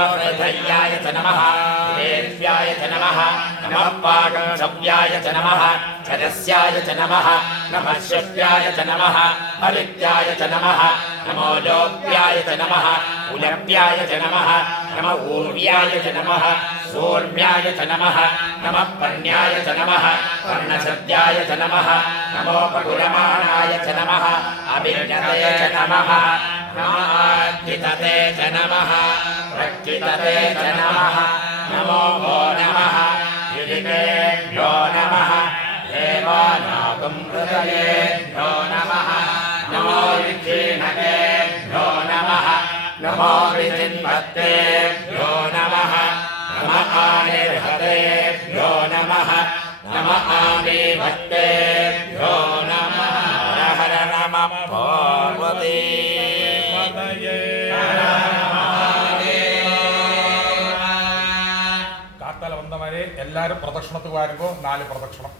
ैयाय च नमः देव्याय च नमः नमः पाकशव्याय च नमः छदस्याय च नमः नमः शिव्याय च नमः हरित्याय च नमः नमो लोप्याय च नमः उलप्याय च नमः नमः ऊर्व्याय च नमः सूर्व्याय च नमः नमः पर्ण्याय च नमः पर्णशब्द्याय च नमः नमोपकुलमानाय च नमः अभिज्ञते च नमः नमाद्यते च नमः प्रकृतते च नमः नमो भो नमः युधिकेभ्यो नमः देवानागं हृदयेभ्यो नमः नमो विक्षीणकेभ्यो नमः नमो विचिन्वत्तेभ्यो नमः नमः आनिर्हतेभ्यो नमः नमः आमीभक्तेभ्यो नमः हर हर नमः पार्वती കാത്താല വന്നവരെ എല്ലാവരും പ്രദക്ഷിണത്ത് വരുമ്പോൾ 4 പ്രദക്ഷിണം